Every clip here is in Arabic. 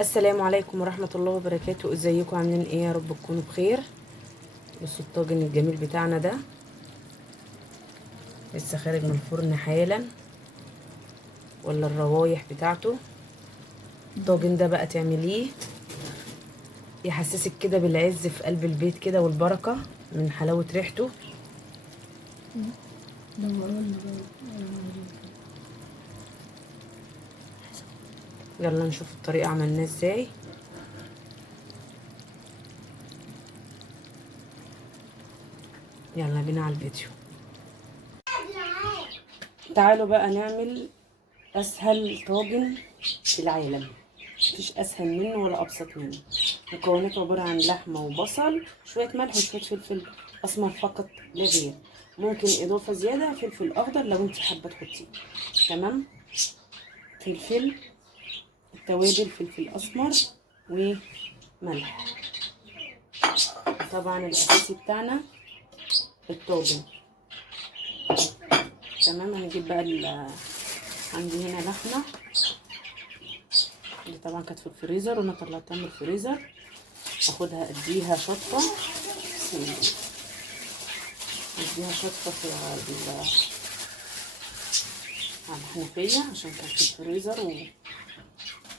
السلام عليكم ورحمة الله وبركاته. ازيكم عاملين ايه؟ يا رب تكونوا بخير. بصوا الطاجن الجميل بتاعنا ده لسه خارج من الفرن حالا، ولا الروايح بتاعته. الطاجن ده بقى تعمليه يحسسك كده بالعز في قلب البيت كده والبركة من حلاوة ريحته. يلا نشوف الطريقة عملناه ازاي. يلا بينا على الفيديو. تعالوا بقى نعمل اسهل طاجن في العالم، مفيش اسهل منه ولا ابسط منه. مكوناته عباره عن لحمه وبصل، شويه ملح وشويه فلفل اسمر فقط لا غير. ممكن اضافه زياده فلفل اخضر لو انت حابه تحطيه. تمام. فلفل، التوابل فلفل اسمر وملح. طبعا الاساسي بتاعنا الطاجن. تمام. هنجيب بقى عندي هنا لحمه، دي طبعا كانت في الفريزر وانا طلعتها من الفريزر. اخدها اديها شطفه. بسم الله. اديها شطفه على الحنفيه عشان كانت في الفريزر.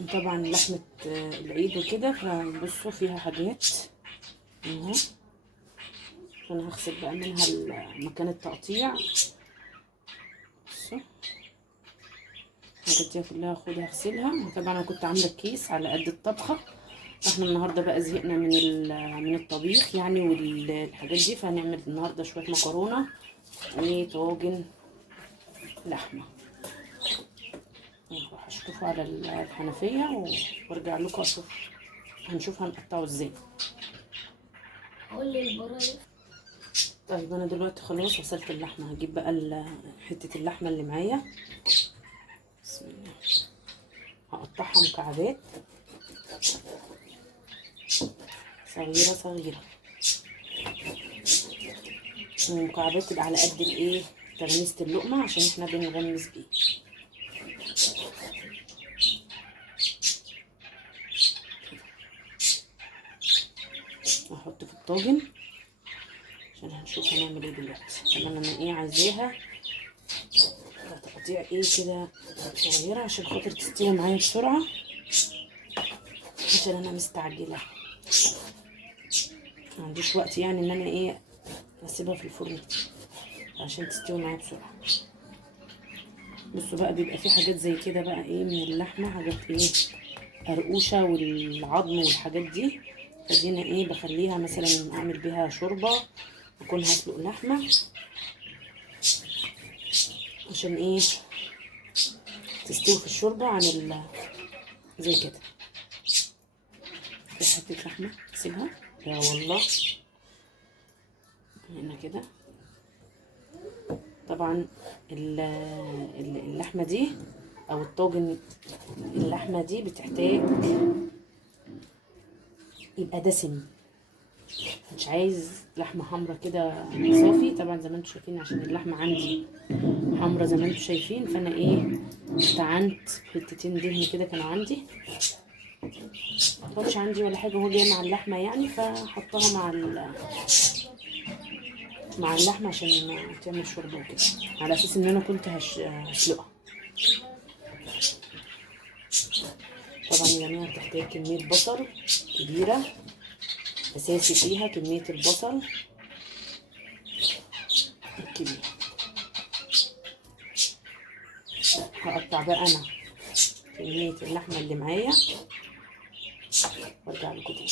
وطبعا لحمه العيد وكده، فبصوا فيها حاجات اهو. عشان هغسل بقى منها مكان التقطيع. بصوا الحاجات دي كلها هاخدها اغسلها. وطبعا انا كنت عامله كيس على قد الطبخه. احنا النهارده بقى زهقنا من الطبيخ يعني والحاجات دي، فهنعمل النهارده شويه مكرونه وطاجن لحمه. نروح اشطفه على الحنفيه وارجع لكم هنشوف هنقطعه ازاي. طيب انا دلوقتي خلاص غسلت اللحمه. هجيب بقى حته اللحمه اللي معايا. بسم الله. هقطعها مكعبات صغيره صغيره، ومكعبات تبقى على قد الايه، تغميسه اللقمه، عشان احنا بنغمس بيه. واحط في الطاجن عشان هنشوف هنعمل ايه دلوقتي. طبعا انا ايه عايزاها تقطيع ايه كده صغيره عشان خاطر تستوي معايا بسرعه، عشان انا مستعجله ما عنديش وقت يعني ان انا ايه اسيبها في الفرن عشان تستوي معايا بسرعه. بصوا بقى بيبقى في حاجات زي كده بقى ايه من اللحمه، حاجات ايه قرقوشه والعظم والحاجات دي. فدينا ايه بخليها مثلا اعمل بيها شوربه، اكون هسلق لحمه عشان ايه تستوي في الشوربه عن زي كده. في حته لحمه اسيبها، يا والله هنا كده. طبعا اللحمه دي او الطاجن، اللحمه دي بتحتاج يبقى دسم، مش عايز لحمه حمرا كده صافي. طبعا زي ما انتم شايفين عشان اللحمه عندي حمرا زي ما انتم شايفين، فانا ايه استعنت حتتين دهن كده كانوا عندي. هو مش عندي ولا حاجه، هو جاي مع اللحمه يعني، فحطها مع اللحمه عشان تعمل شوربه وكده، على اساس ان انا كنت هسلقها. طبعا الجميع بتحتاج كميه بصل كبيره، اساسي فيها كميه البصل الكبيره. هقطع بقى انا كميه اللحمه اللي معايا وارجع لكم تاني.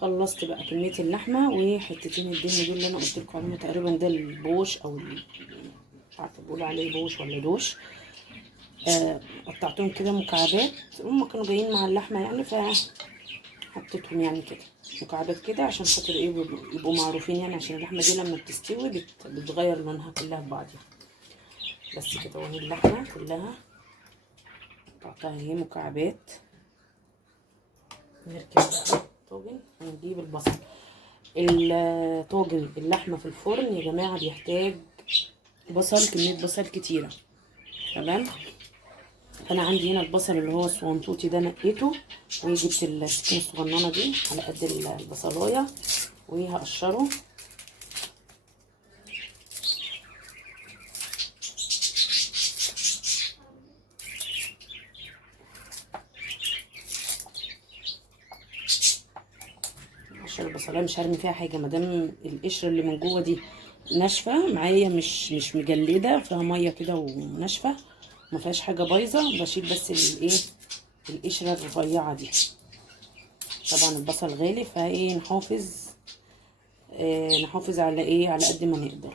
خلصت بقى كميه اللحمه وحتتين الدهن دول اللي انا قلت لكم عليهم، تقريبا ده البوش او مش عارفه بقول عليه بوش ولا دوش. قطعتهم كده مكعبات، هم كانوا جايين مع اللحمه يعني، فحطيتهم يعني كده مكعبات كده عشان خاطر ايه يبقوا معروفين يعني، عشان اللحمه دي لما بتستوي بتغير لونها كلها ببعضها. بس كده، وهي اللحمه كلها قطعتها اهي مكعبات. نركب بقى الطاجن ونجيب البصل. الطاجن اللحمه في الفرن يا جماعه بيحتاج بصل، كميه بصل كتيره. تمام. فانا عندي هنا البصل اللي هو الصغنطوطي ده نقيته، وجبت السكينه الصغننه دي على قد البصلايه وهقشره. هقشر البصلايه، مش هرمي فيها حاجه مادام القشره اللي من جوه دي ناشفه معايا، مش مجلده، فيها ميه كده وناشفه، ما فيهاش حاجه بايظه. بشيل بس الايه القشره الرفيعه دي. طبعا البصل غالي، فايه نحافظ على ايه على قد ما نقدر.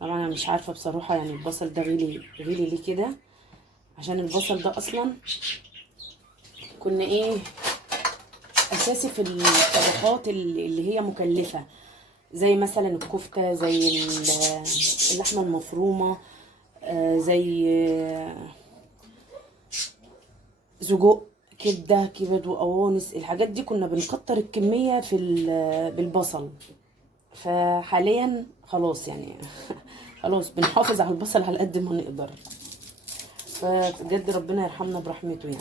طبعا انا مش عارفه بصراحه يعني البصل ده غلي ليه كده، عشان البصل ده اصلا كنا ايه اساسي في الطبخات اللي هي مكلفه، زي مثلا الكفته، زي اللحمه المفرومه، زي سجق، كبده، كبد وقوانص. الحاجات دي كنا بنكتر الكميه بالبصل. فحاليا خلاص يعني خلاص بنحافظ على البصل على قد ما نقدر. فبجد ربنا يرحمنا برحمته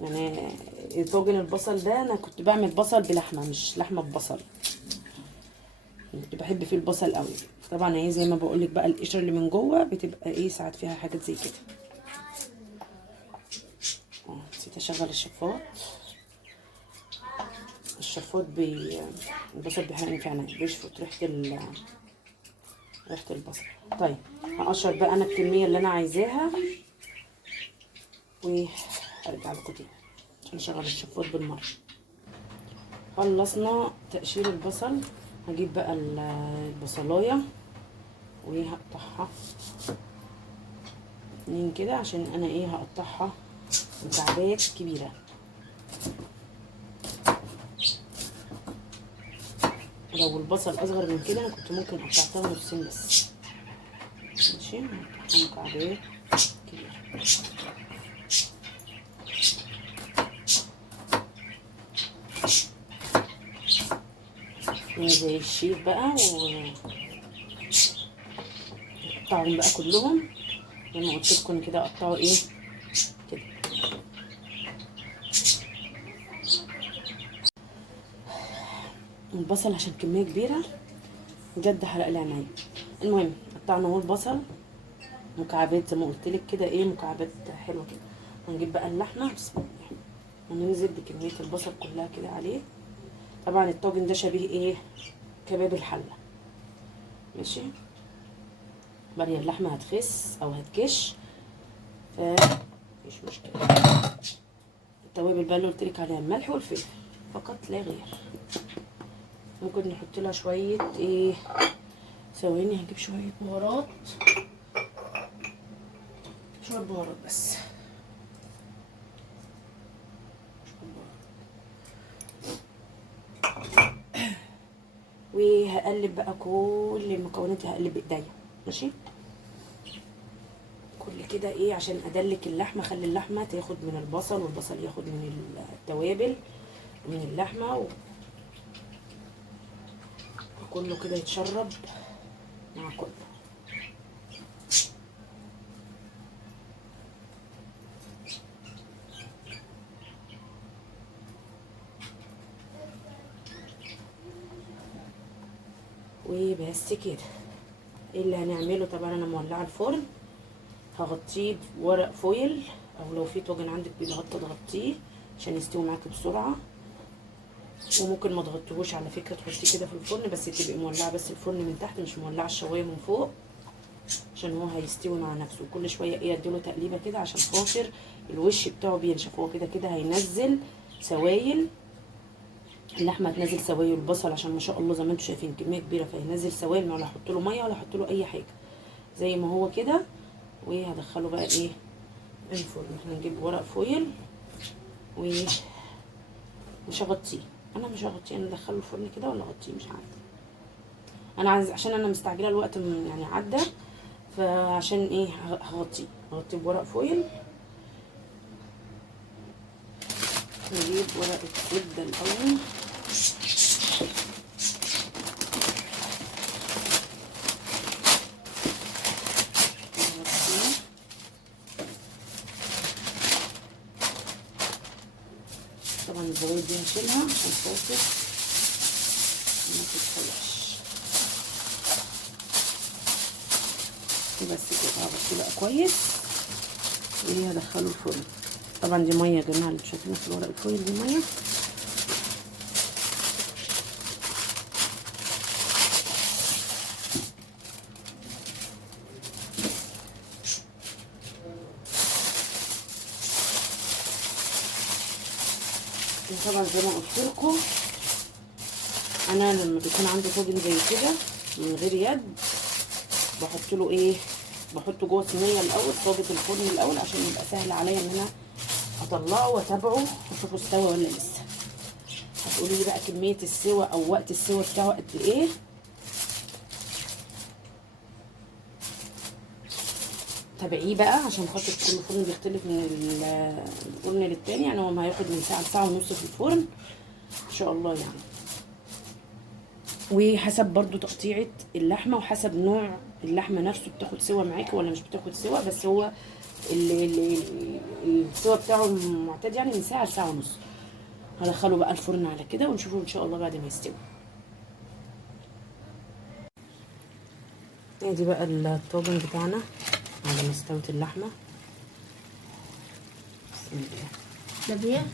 يعني طاجن البصل ده انا كنت بعمل بصل بلحمه، مش لحمه ببصل. كنت بحب فيه البصل قوي. طبعا هي زي ما بقولك بقى القشره اللي من جوه بتبقى ايه ساعات فيها حاجات زي كده. نسيت اشغل الشفاط. الشفاط البصل بيحرقني في عيني، بيشفط ريحه البصل. طيب هقشر بقى انا الكميه اللي انا عايزاها وهرجع لكم تاني عشان اشغل الشفاط بالمره. خلصنا تقشير البصل. هجيب بقى البصلايه وهقطعها اتنين كده، عشان انا ايه هقطعها مكعبات كبيره. لو البصل اصغر من كده انا كنت ممكن قطعتها نصين بس. ماشي، هقطعها مكعبات كبيره. زي الشيف بقى، وقطعهم بقى كلهم زي ما قلت لكم كده. قطعوا ايه كده. البصل عشان كميه كبيره بجد حرق لي عينيا. المهم قطعنا اهو البصل مكعبات زي ما قلت لك كده، ايه مكعبات حلوه كده. هنجيب بقى اللحمه بسم الله وننزل بكميه البصل كلها كده عليه. طبعا الطاجن ده شبيه ايه كباب الحله. ماشي، بري اللحمه هتخس او هتكش مفيش مشكله. التوابل بقى اللي قلت لك عليها الملح والفلفل فقط لا غير. ممكن نحط لها شويه ايه، ثواني هجيب شويه بهارات، شويه بهارات بس. وهقلب بقى كل المكونات، هقلب بايديا. ماشي، كل كده ايه عشان ادلك اللحمه، اخلي اللحمه تاخد من البصل والبصل ياخد من التوابل ومن اللحمه وكله كده يتشرب مع كله. وبس كده. ايه اللي هنعمله؟ طبعا انا مولعه الفرن، هغطيه بورق فويل، او لو في طاجن عندك بيتغطى تغطيه عشان يستوي معاكي بسرعه. وممكن ما تغطيهوش على فكره، تحطيه كده في الفرن بس تبقي مولعه بس الفرن من تحت، مش مولعه الشوايه من فوق، عشان هو هيستوي مع نفسه. كل شويه ايه اديله تقليبه كده عشان خاطر الوش بتاعه بينشف. هو كده كده هينزل سوائل، اللحمه هتنزل سوائل، البصل عشان ما شاء الله زي ما انتم شايفين كميه كبيره فهينزل سوائل، ولا احط له ميه ولا احط له اي حاجه، زي ما هو كده. وهدخله بقى ايه الفرن. هنجيب ورق فويل مش هغطيه، انا مش هغطيه، انا ادخله الفرن كده ولا اغطيه مش عارفه. انا عشان انا مستعجله الوقت يعني عدى، فعشان ايه هغطيه بورق فويل. نجيب ورقه زبده الاول، الزوايد دي هشيلها عشان خاطر ما تتحرقش. بس كده هغطيه بقى كويس وهدخله الفرن. طبعا دي ميه يا جماعه اللي شايفينها في الورق الفويل، دي ميه. طبعا زي ما قلت لكم انا لما بيكون عندي طاجن زي كده من غير يد بحط له ايه، بحطه جوه صينيه الاول، صاجه الفرن الاول، عشان يبقى سهل عليا ان انا اطلعه واتابعه واشوفه استوى ولا لسه. هتقولي لي بقى كميه السوى او وقت السوى بتاعه قد ايه؟ تابعيه بقى عشان خاطر كل فرن بيختلف من الفرن للتاني. يعني هو هياخد من ساعه لساعه ونص في الفرن ان شاء الله يعني، وحسب برضو تقطيعه اللحمه وحسب نوع اللحمه نفسه بتاخد سوا معاكي ولا مش بتاخد سوا. بس هو السوا بتاعه المعتاد يعني من ساعه لساعه ونص. هدخله بقى الفرن على كده ونشوفه ان شاء الله بعد ما يستوي. ادي بقى الطاجن بتاعنا بعد ما استوت اللحمه. بسم الله. ده بيه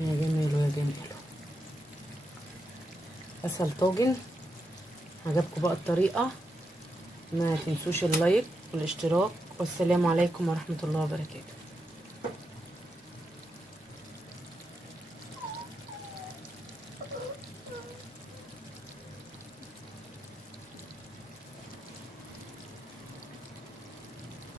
يا جميل ويا جميل. اسهل طاجن. عجبكم بقى الطريقه؟ ما تنسوش اللايك والاشتراك، والسلام عليكم ورحمه الله وبركاته.